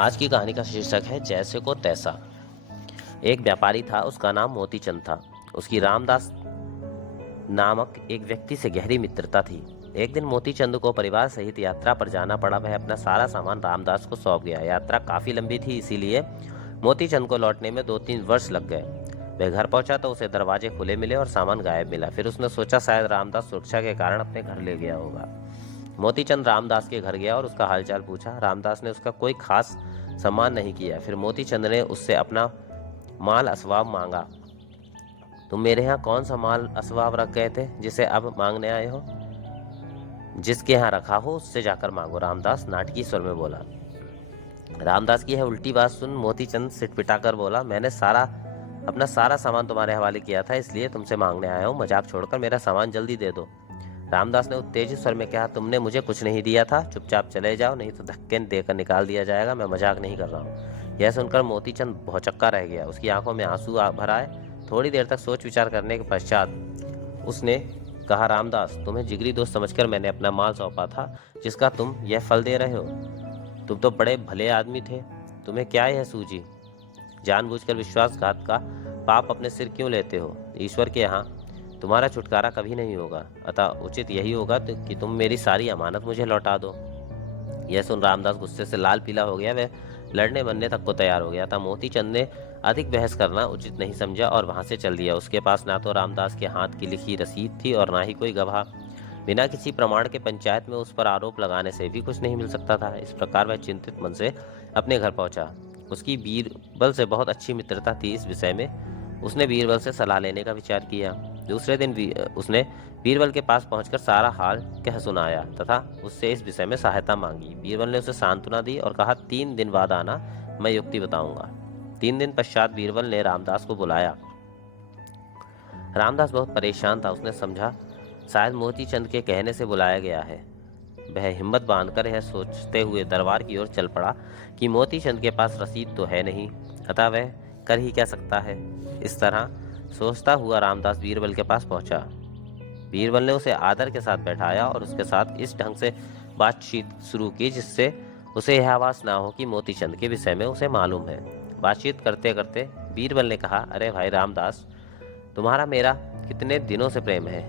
आज की कहानी का शीर्षक है जैसे को तैसा। एक व्यापारी था, उसका नाम मोतीचंद था। उसकी रामदास नामक एक व्यक्ति से गहरी मित्रता थी। एक दिन मोतीचंद को परिवार सहित यात्रा पर जाना पड़ा। वह अपना सारा सामान रामदास को सौंप गया। यात्रा काफी लंबी थी, इसीलिए मोतीचंद को लौटने में 2-3 वर्ष लग गए। वह घर पहुंचा तो उसे दरवाजे खुले मिले और सामान गायब मिला। फिर उसने सोचा शायद रामदास सुरक्षा के कारण अपने घर ले गया होगा। मोतीचंद रामदास के घर गया और उसका हालचाल पूछा। रामदास ने उसका कोई खास सम्मान नहीं किया। फिर मोतीचंद ने उससे अपना माल असबाब मांगा। तुम मेरे यहाँ कौन सा माल असबाब रख गए थे जिसे अब मांगने आए हो? जिसके यहाँ रखा हो उससे जाकर मांगो, रामदास नाटकीय स्वर में बोला। रामदास की यह उल्टी बात सुन मोतीचंद सिटपिटाकर बोला, मैंने अपना सारा सामान तुम्हारे हवाले किया था, इसलिए तुमसे मांगने आया हूँ। मजाक छोड़कर मेरा सामान जल्दी दे दो। रामदास ने उत्तेजित स्वर में कहा, तुमने मुझे कुछ नहीं दिया था, चुपचाप चले जाओ, नहीं तो धक्के देकर निकाल दिया जाएगा। मैं मजाक नहीं कर रहा हूँ। यह सुनकर मोतीचंद भौचक्का रह गया। उसकी आंखों में आंसू भर आए। थोड़ी देर तक सोच विचार करने के पश्चात उसने कहा, रामदास, तुम्हें जिगरी दोस्त समझकर मैंने अपना माल सौंपा था, जिसका तुम यह फल दे रहे हो। तुम तो बड़े भले आदमी थे, तुम्हें क्या यह सूझी? जानबूझकर विश्वासघात का पाप अपने सिर क्यों लेते हो? ईश्वर के यहाँ तुम्हारा छुटकारा कभी नहीं होगा, अतः उचित यही होगा कि तुम मेरी सारी अमानत मुझे लौटा दो। यह सुन रामदास गुस्से से लाल पीला हो गया। वह लड़ने बनने तक को तैयार हो गया था। मोतीचंद ने अधिक बहस करना उचित नहीं समझा और वहां से चल दिया। उसके पास ना तो रामदास के हाथ की लिखी रसीद थी और ना ही कोई गवाह। बिना किसी प्रमाण के पंचायत में उस पर आरोप लगाने से भी कुछ नहीं मिल सकता था। इस प्रकार वह चिंतित मन से अपने घर पहुंचा। उसकी बीरबल से बहुत अच्छी मित्रता थी। इस विषय में उसने बीरबल से सलाह लेने का विचार किया। दूसरे दिन उसने बीरबल के पास पहुंचकर सारा हाल कह सुनाया तथा उससे इस विषय में सहायता मांगी। बीरबल ने उसे सांत्वना दी और कहा, 3 दिन बाद आना, मैं युक्ति बताऊंगा। 3 दिन पश्चात बीरबल ने रामदास को बुलाया। रामदास बहुत परेशान था। उसने समझा शायद मोतीचंद के कहने से बुलाया गया है। वह हिम्मत बांधकर यह सोचते हुए दरबार की ओर चल पड़ा कि मोतीचंद के पास रसीद तो है नहीं, अतः वह कर ही क्या सकता है। इस तरह सोचता हुआ रामदास बीरबल के पास पहुंचा। बीरबल ने उसे आदर के साथ बैठाया और उसके साथ इस ढंग से बातचीत शुरू की जिससे उसे यह आभास ना हो कि मोतीचंद के विषय में उसे मालूम है। बातचीत करते करते बीरबल ने कहा, अरे भाई रामदास, तुम्हारा मेरा कितने दिनों से प्रेम है।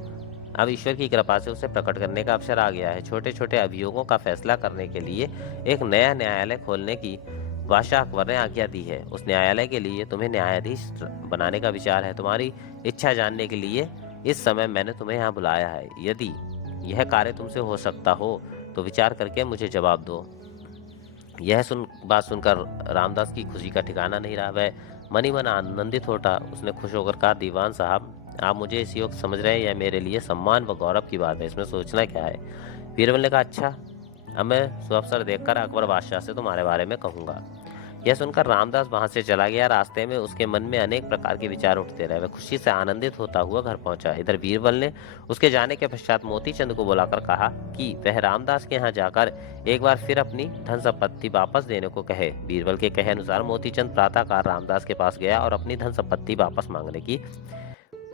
अब ईश्वर की कृपा से उसे प्रकट करने का अवसर आ गया है। छोटे छोटे अभियोगों का फैसला करने के लिए एक नया न्यायालय खोलने की बादशाह अकबर ने आज्ञा दी है। उस न्यायालय के लिए तुम्हें न्यायाधीश बनाने का विचार है। तुम्हारी इच्छा जानने के लिए इस समय मैंने तुम्हें यहाँ बुलाया है। यदि यह कार्य तुमसे हो सकता हो तो विचार करके मुझे जवाब दो। यह बात सुनकर रामदास की खुशी का ठिकाना नहीं रहा। वह मन ही मन आनंदित होता। उसने खुश होकर कहा, दीवान साहब, आप मुझे इस योग्य समझ रहे हैं, यह मेरे लिए सम्मान व गौरव की बात है, इसमें सोचना क्या है? बीरबल ने कहा, अच्छा, अब मैं सुअवसर देखकर अकबर बादशाह से तुम्हारे बारे में कहूंगा। यह सुनकर रामदास वहां से चला गया। रास्ते में उसके मन में अनेक प्रकार के विचार उठते रहे। वह खुशी से आनंदित होता हुआ घर पहुंचा। इधर बीरबल ने उसके जाने के पश्चात मोतीचंद को बुलाकर कहा कि वह रामदास के यहाँ जाकर एक बार फिर अपनी धन संपत्ति वापस देने को कहे। बीरबल के कहे अनुसार मोतीचंद प्रातःकाल रामदास के पास गया और अपनी धन संपत्ति वापस मांगने की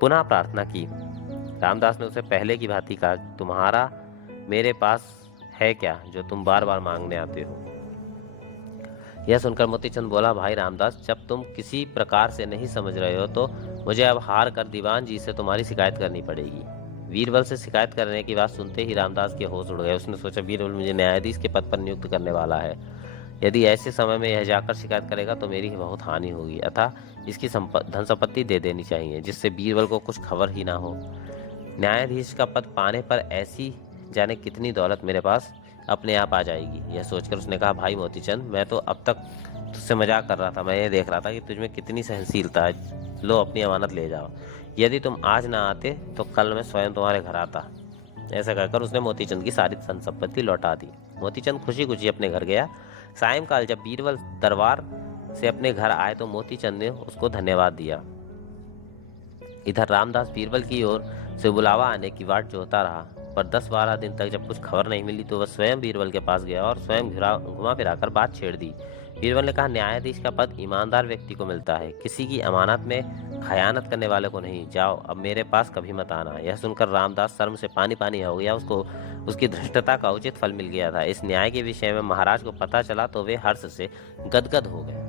पुनः प्रार्थना की। रामदास ने उसे पहले की भांति कहा, तुम्हारा मेरे पास है क्या जो तुम बार बार मांगने आते हो? यह सुनकर मोतीचंद बोला, भाई रामदास, जब तुम किसी प्रकार से नहीं समझ रहे हो तो मुझे अब हार कर दीवान जी से तुम्हारी शिकायत करनी पड़ेगी। बीरबल से शिकायत करने की बात सुनते ही रामदास के होश उड़ गए। उसने सोचा, बीरबल मुझे न्यायाधीश के पद पर नियुक्त करने वाला है। यदि ऐसे समय में यह जाकर शिकायत करेगा तो मेरी बहुत हानि होगी, अतः इसकी धन संपत्ति दे देनी चाहिए जिससे बीरबल को कुछ खबर ही ना हो। न्यायाधीश का पद पाने पर ऐसी जाने कितनी दौलत मेरे पास अपने आप आ जाएगी। यह सोचकर उसने कहा, भाई मोतीचंद, मैं तो अब तक तुझसे मजाक कर रहा था। मैं ये देख रहा था कि तुझमें कितनी सहनशीलता है। लो, अपनी अमानत ले जाओ। यदि तुम आज ना आते तो कल मैं स्वयं तुम्हारे घर आता। ऐसा कहकर उसने मोतीचंद की सारी धन संपत्ति लौटा दी। मोतीचंद खुशी खुशी अपने घर गया। सायंकाल जब बीरबल दरबार से अपने घर आए तो मोतीचंद ने उसको धन्यवाद दिया। इधर रामदास बीरबल की ओर से बुलावा आने की वाट जोहता रहा, पर 10-12 दिन तक जब कुछ खबर नहीं मिली तो वह स्वयं बीरबल के पास गया और स्वयं घुमा फिराकर बात छेड़ दी। बीरबल ने कहा, न्यायाधीश का पद ईमानदार व्यक्ति को मिलता है, किसी की अमानत में खयानत करने वाले को नहीं। जाओ, अब मेरे पास कभी मत आना। यह सुनकर रामदास शर्म से पानी पानी हो गया। उसको उसकी धृष्टता का उचित फल मिल गया था। इस न्याय के विषय में महाराज को पता चला तो वे हर्ष से गदगद हो गए।